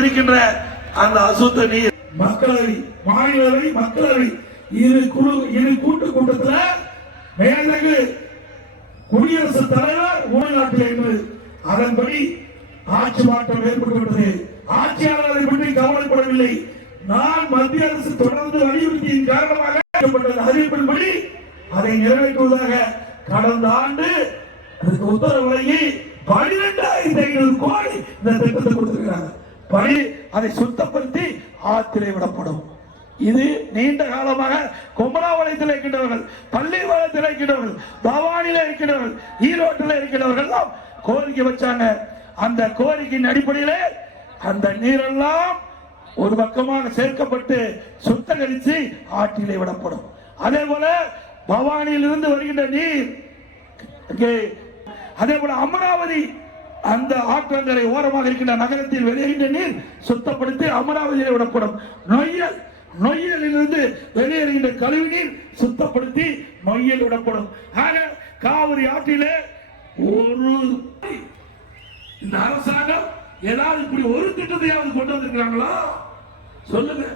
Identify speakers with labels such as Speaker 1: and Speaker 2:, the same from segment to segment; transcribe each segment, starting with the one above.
Speaker 1: இருக்கின்ற அந்த அசுத்த நீர். மக்களவை மாநிலவை மக்களவை இரு குழு இரு கூட்டு கூட்டத்தில் மேலகு குடியரசுத் தலைவர் ஊழலாற்றிய என்று அதன்படி ஆட்சி மாற்றம் ஏற்பட்டுவிட்டது. ஆட்சியாளரை பற்றி கவலைப்படவில்லை. நான் மத்திய அரசு தொடர்ந்து வலியுறுத்தியின் காரணமாக அறிவிப்பின்படி அதை நிறைவேற்றுவதாக கடந்த ஆண்டு அதுக்கு உத்தரவு வழங்கி பனிரெண்டாயிரத்தி ஐநூறு கோடி இந்த திட்டத்தை கொடுத்திருக்கிறாங்க. பழி அதை சுத்தப்படுத்தி ஆற்றிலே விடப்படும். இது நீண்ட காலமாக கும்பலாவளத்தில் இருக்கின்றவர்கள் பள்ளிவாளத்தில் இருக்கின்றவர்கள் பவானியில் இருக்கின்றவர்கள் ஈரோட்டில் இருக்கின்றவர்கள் எல்லாம் கோரிக்கை வச்சாங்க. அந்த கோரிக்கையின் அடிப்படையிலே அந்த நீரெல்லாம் ஒரு பக்கமாக சேர்க்கப்பட்டு சுத்தகரித்து ஆற்றிலே விடப்படும். அதே போல பவானியிலிருந்து வருகின்ற நீர் அதே போல அமராவதி அந்த ஆற்றங்கரை ஓரமாக இருக்கின்ற நகரத்தில் வெளியேறின்ற நீர் சுத்தப்படுத்தி அமராவதியில் விடப்படும் நொய்யல் நொய்யலிலிருந்து வெளியேறுகின்ற கழிவு நீர் சுத்தப்படுத்தி நொய்யல் விடப்படும் ஆக காவிரி ஆற்றிலே ஒரு இந்த அரசாங்கம் ஏதாவது இப்படி ஒரு திட்டத்தையாவது கொண்டு வந்திருக்கிறாங்களா? சொல்லுங்க.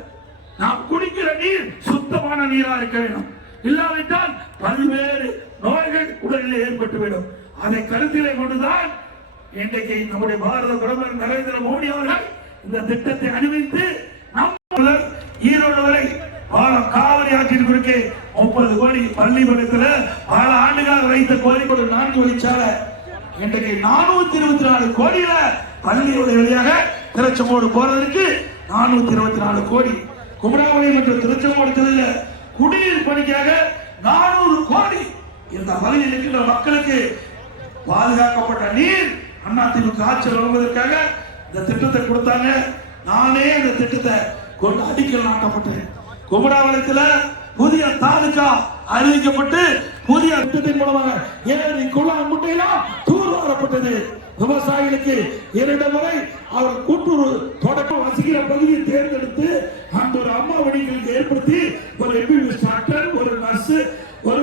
Speaker 1: நாம் குடிக்கிற நீர் சுத்தமான நீரா இருக்க வேண்டும். இல்லாவிட்டால் பல்வேறு நோய்கள் உடலில் ஏற்பட்டுவிடும். அதை கருத்திலே கொண்டுதான் இன்றைக்கு நம்முடைய பாரத பிரதமர் நரேந்திர மோடி அவர்கள் இந்த திட்டத்தை அறிவித்து நம் ஈரோடு வரை பாலம் காவிரி ஆற்றின் குறுக்கே முப்பது கோடி பள்ளிப்படத்தில் பல ஆண்டுகால வைத்த கோரிக்கை நான்கு வழிச்சாலை இன்றைக்கு நானூத்தி இருபத்தி நாலு கோடியில பள்ளியோட வழியாக திருச்செங்கோடு போறதுக்கு நானூத்தி இருபத்தி நாலு கோடி. குமராவளி மற்றும் திருச்செங்கோடு தொழில குடிநீர் பணிக்காக நானூறு கோடி இந்த பகுதியில் இருக்கின்ற மக்களுக்கு பாதுகாக்கப்பட்ட நீர் அண்ணா ஆட்சியில் வருவதற்காக இந்த திட்டத்தை கொடுத்தாங்க. நானே இந்த திட்டத்தை கொண்டு அடிக்கல் நாட்டப்பட்டேன். குமராவளத்துல புதிய தாலுகா அறிவிக்கப்பட்டு புதிய திட்டத்தின் மூலமாக ஏழை குளம் முட்டையெல்லாம் தூர்வாரப்பட்டது விவசாயிகளுக்கு இரண்டு முறை அவர் கூட்டுறவு தொடக்கம் வசிக்கிற பகுதியை தேர்ந்தெடுத்து அந்த ஒரு அம்மா வணிகளுக்கு ஏற்படுத்தி ஒரு எம்பி டாக்டர் ஒரு நர்ஸ் ஒரு